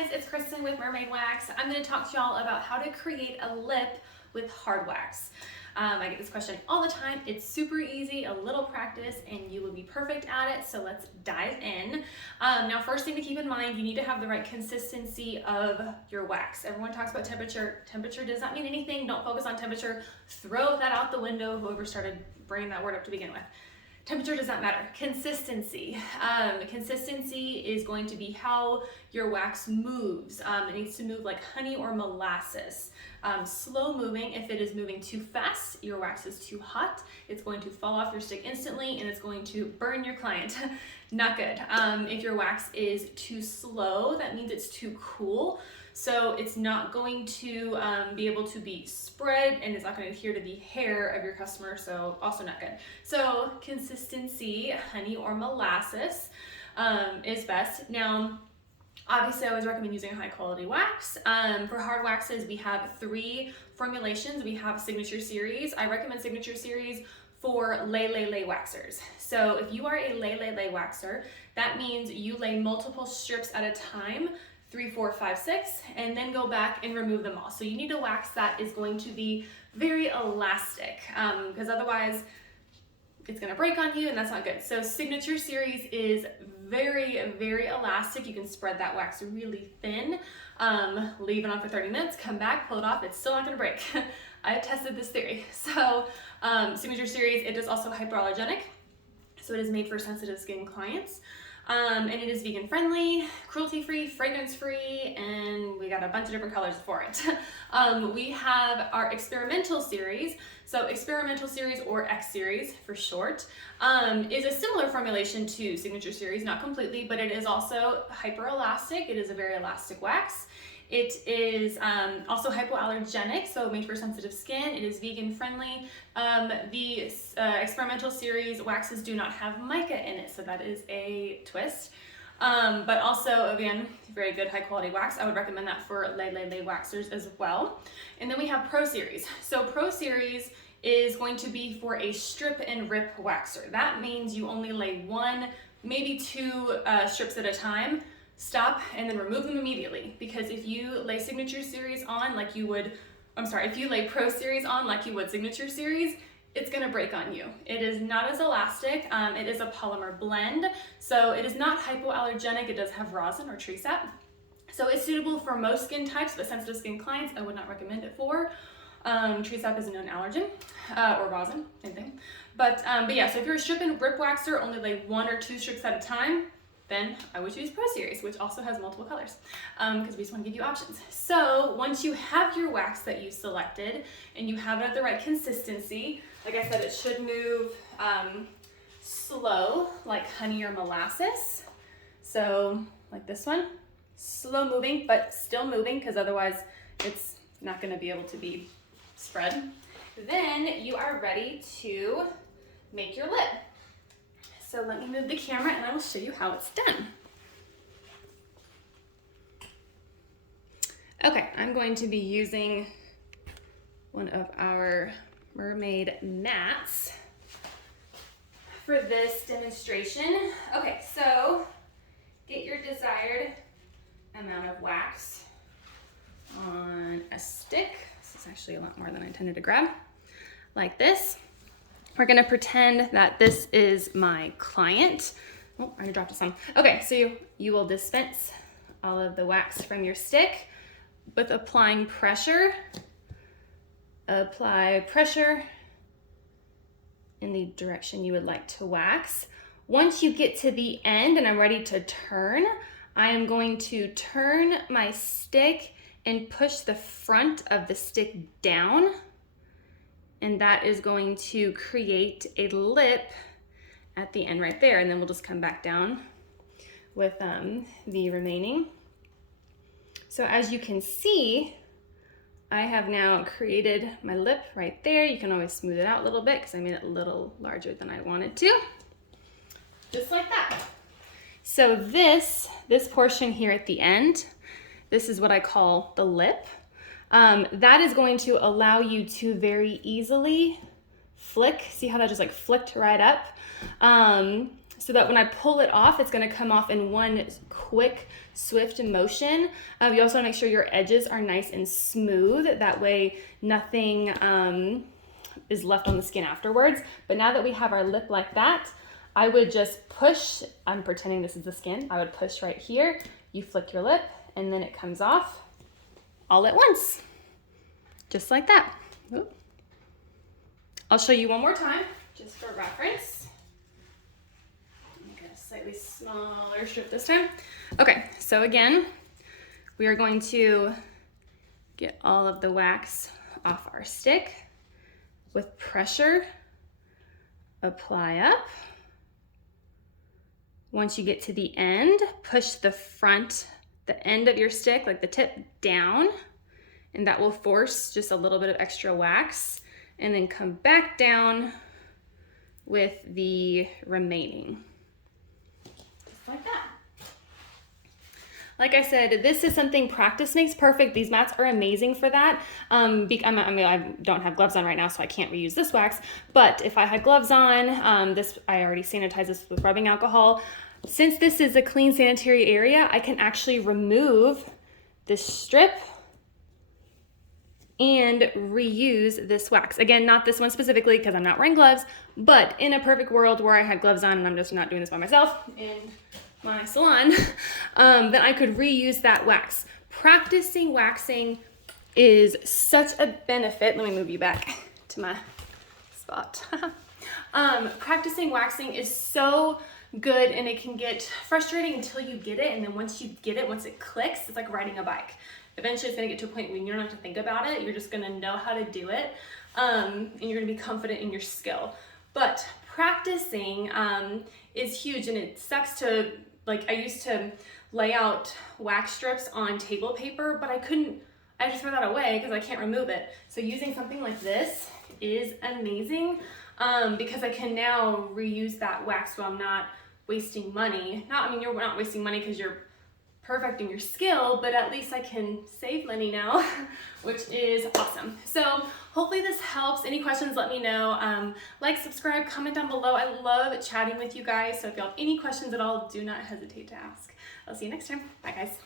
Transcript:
guys, it's Kristen with Mermaid Wax. I'm going to talk to y'all about how to create a lip with hard wax. I get this question all the time. It's super easy, a little practice, and you will be perfect at it. So let's dive in. Now, first thing to keep in mind, you need to have the right consistency of your wax. Everyone talks about temperature. Temperature does not mean anything. Don't focus on temperature. Throw that out the window, whoever started bringing that word up to begin with. Temperature does not matter. Consistency. Consistency is going to be how your wax moves. It needs to move like honey or molasses. Slow moving. If it is moving too fast, your wax is too hot. It's going to fall off your stick instantly and it's going to burn your client. Not good. If your wax is too slow, that means it's too cool. So it's not going to be able to be spread and it's not going to adhere to the hair of your customer, so also not good. So consistency, honey or molasses is best. Now, obviously I always recommend using a high quality wax. For hard waxes, we have 3 formulations. We have Signature Series. I recommend Signature Series for lay waxers. So if you are a lay waxer, that means you lay multiple strips at a time, 3, 4, 5, 6, and then go back and remove them all. So you need a wax that is going to be very elastic, because otherwise it's gonna break on you and that's not good. So Signature Series is very elastic. You can spread that wax really thin, leave it on for 30 minutes, come back, pull it off, it's still not gonna break. I have tested this theory. So Signature Series, it is also hypoallergenic, so it is made for sensitive skin clients. And it is vegan friendly, cruelty free, fragrance free, and we got a bunch of different colors for it. We have our experimental series. So experimental series, or X series for short, is a similar formulation to Signature Series, not completely, but it is also hyperelastic. It is a very elastic wax. It is also hypoallergenic, so made for sensitive skin. It is vegan friendly. The experimental series waxes do not have mica in it, so that is a twist. But also, again, very good high quality wax. I would recommend that for lay waxers as well. And then we have Pro Series. So Pro Series is going to be for a strip and rip waxer. That means you only lay 1, maybe 2 strips at a time. Stop and then remove them immediately, because if you lay Signature Series on like you would, if you lay Pro Series on like you would Signature Series, it's gonna break on you. It is not as elastic. It is a polymer blend, so it is not hypoallergenic. It does have rosin or tree sap. So it's suitable for most skin types, but sensitive skin clients, I would not recommend it for. Tree sap is a known allergen, or rosin, same thing. But yeah, so if you're a strip and rip waxer, only lay 1 or 2 strips at a time, then I would choose Pro Series, which also has multiple colors, because we just want to give you options. So once you have your wax that you selected and you have it at the right consistency, like I said, it should move slow, like honey or molasses. So like this one, slow moving, but still moving, because otherwise it's not going to be able to be spread. Then you are ready to make your lip. So let me move the camera and I will show you how it's done. Okay, I'm going to be using one of our Mermaid mats for this demonstration. Okay, so get your desired amount of wax on a stick. This is actually a lot more than I intended to grab, like this. We're gonna pretend that this is my client. Oh, I already dropped some. Okay, so you will dispense all of the wax from your stick with applying pressure. Apply pressure in the direction you would like to wax. Once you get to the end and I'm ready to turn, I am going to turn my stick and push the front of the stick down. And that is going to create a lip at the end right there. And then we'll just come back down with the remaining. So as you can see, I have now created my lip right there. You can always smooth it out a little bit because I made it a little larger than I wanted to. Just like that. So this portion here at the end, this is what I call the lip. That is going to allow you to very easily flick. See how that just like flicked right up? so that when I pull it off, it's gonna come off in one quick, swift motion. You also wanna make sure your edges are nice and smooth. That way nothing is left on the skin afterwards. But now that we have our lip like that, I would just push, I'm pretending this is the skin, I would push right here, you flick your lip, and then it comes off all at once, just like that. Oop. I'll show you one more time, just for reference. Get a slightly smaller strip this time. Okay, so again, we are going to get all of the wax off our stick with pressure, apply up. Once you get to the end, push the end of your stick, like the tip, down, and that will force just a little bit of extra wax, and then come back down with the remaining. Just like that. Like I said, this is something practice makes perfect. These mats are amazing for that. I mean, I don't have gloves on right now, so I can't reuse this wax. But if I had gloves on, I already sanitize this with rubbing alcohol. Since this is a clean sanitary area, I can actually remove this strip and reuse this wax. Again, not this one specifically because I'm not wearing gloves, but in a perfect world where I had gloves on and I'm just not doing this by myself in my salon, then I could reuse that wax. Practicing waxing is such a benefit. Let me move you back to my spot. Practicing waxing is so good, and it can get frustrating until you get it, and then once you get it, once it clicks, it's like riding a bike. Eventually it's gonna get to a point where you don't have to think about it, you're just gonna know how to do it, and you're gonna be confident in your skill. But practicing is huge, and it sucks to, like, I used to lay out wax strips on table paper, but I had to throw that away because I can't remove it. So using something like this is amazing, because I can now reuse that wax so I'm not wasting money. I mean, you're not wasting money because you're perfecting your skill, but at least I can save money now, which is awesome. So hopefully this helps. Any questions, let me know. Like, subscribe, comment down below. I love chatting with you guys. So if you have any questions at all, do not hesitate to ask. I'll see you next time. Bye, guys.